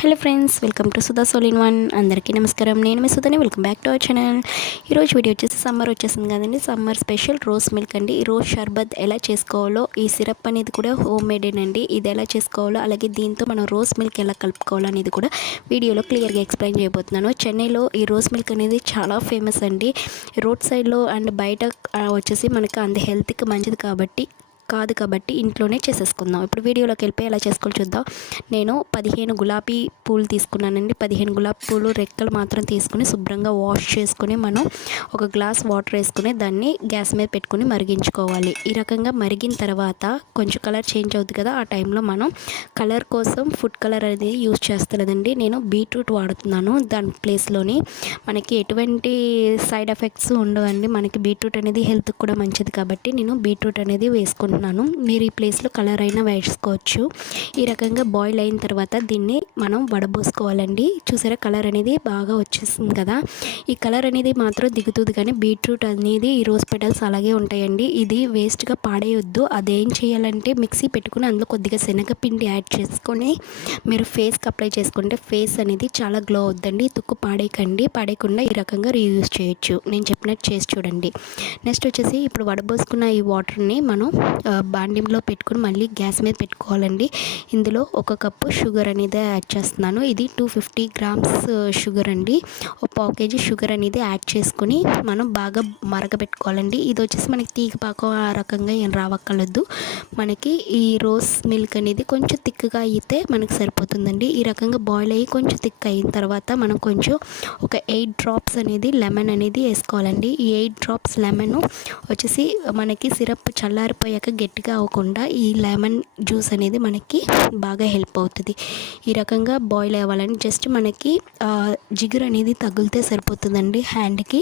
Hello friends, welcome to Sudha soul in one. అందరికీ నమస్కారం. నేను మీ సుధాని. Welcome back to our channel. ఈరోజు వీడియో వచ్చేసి సమ్మర్ వచ్చేసింది కదండి. సమ్మర్ స్పెషల్ రోజ్ మిల్క్ అండి. ఈ రోజ్ షర్బత్ ఎలా చేసుకోవాలో, ఈ సిరప్ అనేది కూడా హోమ్ మేడేనండి. ఇది ఎలా చేసుకోవాలో, అలాగే దీంతో మనం రోజ్ మిల్క్ ఎలా కలుపుకోవాలో అనేది కూడా వీడియోలో క్లియర్గా ఎక్స్ప్లెయిన్ చేయబోతున్నాను. చెన్నైలో ఈ రోజ్ మిల్క్ అనేది చాలా ఫేమస్ అండి. రోడ్ సైడ్లో అండ్ బయట వచ్చేసి మనకి అంత హెల్త్కి మంచిది కాబట్టి ఇంట్లోనే చేసేసుకుందాం. ఇప్పుడు వీడియోలోకి వెళ్ళిపోయి ఎలా చేసుకోవాలి చూద్దాం. నేను 15 గులాబీ పూలు తీసుకున్నానండి. 15 గులాబీ పూలు రెక్కలు మాత్రం తీసుకుని శుభ్రంగా వాష్ చేసుకుని మనం ఒక గ్లాస్ వాటర్ వేసుకుని దాన్ని గ్యాస్ మీద పెట్టుకుని మరిగించుకోవాలి. ఈ రకంగా మరిగిన తర్వాత కొంచెం కలర్ చేంజ్ అవుతుంది కదా, ఆ టైంలో మనం కలర్ కోసం ఫుడ్ కలర్ అనేది యూజ్ చేస్తలేదండి. నేను బీట్రూట్ వాడుతున్నాను. దాని ప్లేస్లోని మనకి ఎటువంటి సైడ్ ఎఫెక్ట్స్ ఉండవండి. మనకి బీట్రూట్ అనేది హెల్త్కి కూడా మంచిది కాబట్టి నేను బీట్రూట్ అనేది వేసుకుంటున్నాను. మీరు ఈ ప్లేస్లో కలర్ అయినా వేసుకోవచ్చు. ఈ రకంగా బాయిల్ అయిన తర్వాత దీన్ని మనం వడబోసుకోవాలండి. చూసారా, కలర్ అనేది బాగా వచ్చేస్తుంది కదా. ఈ కలర్ అనేది మాత్రం దిగుతుంది, కానీ బీట్రూట్ అనేది ఈ రోజ్ పెటల్స్ అలాగే ఉంటాయండి. ఇది వేస్ట్గా పాడేయొద్దు. అదేం చేయాలంటే మిక్సీ పెట్టుకుని అందులో కొద్దిగా శనగపిండి యాడ్ చేసుకొని మీరు ఫేస్కి అప్లై చేసుకుంటే ఫేస్ అనేది చాలా గ్లో అవుద్దండి. తుక్కు పాడేయకుండా ఈ రకంగా రీయూజ్ చేయొచ్చు. నేను చెప్పినట్టు చేసి చూడండి. నెక్స్ట్ వచ్చేసి ఇప్పుడు వడబోసుకున్న ఈ వాటర్ని మనం బాండిలో పెట్టుకుని మళ్ళీ గ్యాస్ మీద పెట్టుకోవాలండి. ఇందులో 1 కప్పు షుగర్ అనేది యాడ్ చేస్తున్నాను. ఇది 250 గ్రామ్స్ షుగర్ అండి. ఒక పావు కేజీ షుగర్ అనేది యాడ్ చేసుకుని మనం బాగా మరగబెట్టుకోవాలండి. ఇది వచ్చేసి మనకి తీగ పాకం ఆ రకంగా ఏం రావక్కర్లేదు. మనకి ఈ రోజ్ మిల్క్ అనేది కొంచెం థిక్గా అయితే మనకి సరిపోతుందండి. ఈ రకంగా బాయిల్ అయ్యి కొంచెం థిక్ అయిన తర్వాత మనం కొంచెం ఒక 8 డ్రాప్స్ అనేది లెమన్ అనేది వేసుకోవాలండి. ఈ 8 డ్రాప్స్ లెమన్ వచ్చేసి మనకి సిరప్ చల్లారిపోయాక గట్టిగా అవ్వకుండా ఈ లెమన్ జ్యూస్ అనేది మనకి బాగా హెల్ప్ అవుతుంది. ఈ రకంగా బాయిల్ అవ్వాలని జస్ట్ మనకి జిగురు అనేది తగిలితే సరిపోతుందండి హ్యాండ్కి.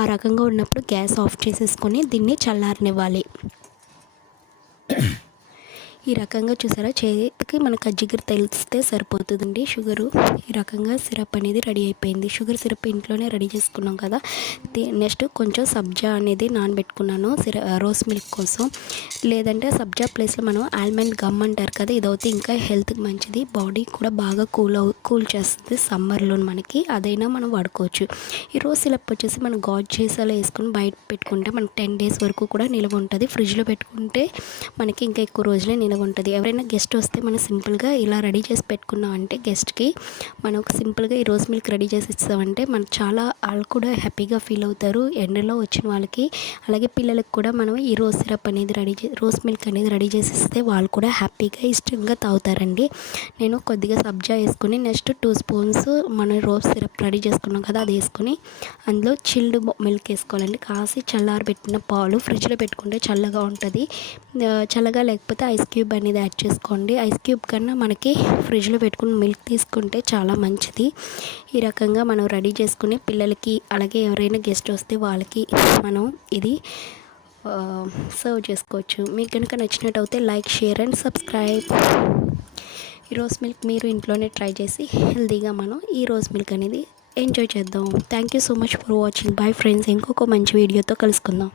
ఆ రకంగా ఉన్నప్పుడు గ్యాస్ ఆఫ్ చేసేసుకొని దీన్ని చల్లారనివ్వాలి. ఈ రకంగా చూసారా, చేతికి మనకు ఆ జిగురు తెలిస్తే సరిపోతుందండి. షుగరు ఈ రకంగా సిరప్ అనేది రెడీ అయిపోయింది. షుగర్ సిరప్ ఇంట్లోనే రెడీ చేసుకున్నాం కదా. నెక్స్ట్ కొంచెం సబ్జా అనేది నానబెట్టుకున్నాను రోజ్ మిల్క్ కోసం. లేదంటే సబ్జా ప్లేస్లో మనం ఆల్మండ్ గమ్ అంటారు కదా, ఇదైతే ఇంకా హెల్త్కి మంచిది. బాడీ కూడా బాగా కూల్ చేస్తుంది సమ్మర్లో మనకి. అదైనా మనం వాడుకోవచ్చు. ఈ రోజ్ సిరప్ వచ్చేసి మనం గాజు సీసాలో వేసుకుని బయట పెట్టుకుంటే మనకి 10 డేస్ వరకు కూడా నిల్వ ఉంటుంది. ఫ్రిడ్జ్లో పెట్టుకుంటే మనకి ఇంకా ఎక్కువ రోజులే నిల్వ ఉంటుంది. ఎవరైనా గెస్ట్ వస్తే మనం సింపుల్గా ఇలా రెడీ చేసి పెట్టుకున్నాం అంటే గెస్ట్కి మనం సింపుల్గా ఈ రోజ్ మిల్క్ రెడీ చేసి ఇస్తామంటే మనకు చాలా వాళ్ళు కూడా హ్యాపీగా ఫీల్ అవుతారు. ఎండలో వచ్చిన వాళ్ళకి అలాగే పిల్లలకు కూడా మనం ఈ రోజ్ సిరప్ అనేది రోజ్ మిల్క్ అనేది రెడీ చేసి ఇస్తే వాళ్ళు కూడా హ్యాపీగా ఇష్టంగా తాగుతారండి. నేను కొద్దిగా సబ్జా వేసుకుని నెక్స్ట్ 2 స్పూన్స్ మనం రోజ్ సిరప్ రెడీ చేసుకున్నాం కదా, అది వేసుకొని అందులో చిల్డ్ మిల్క్ వేసుకోవాలండి. కాసి చల్లారబెట్టిన పాలు ఫ్రిడ్జ్లో పెట్టుకుంటే చల్లగా ఉంటుంది. చల్లగా లేకపోతే ఐస్ క్యూబ్ అనేది యాడ్ చేసుకోండి. ఐస్ క్యూబ్ కన్నా మనకి ఫ్రిడ్జ్లో పెట్టుకుని మిల్క్ తీసుకుంటే చాలా మంచిది. ఈ రకంగా మనం రెడీ చేసుకుని పిల్లలకి అలాగే ఎవరైనా గెస్ట్ వస్తే వాళ్ళకి మనం ఇది సర్వ్ చేసుకోవచ్చు. మీకు కనుక నచ్చినట్టు అయితే లైక్, షేర్ అండ్ సబ్స్క్రైబ్. ఈ రోజ్ మిల్క్ మీరు ఇంట్లోనే ట్రై చేసి హెల్తీగా మనం ఈ రోజ్ మిల్క్ అనేది ఎంజాయ్ చేద్దాం. Thank you so much for watching. Bye friends. ఇంకొక మంచి వీడియోతో కలుసుకుందాం.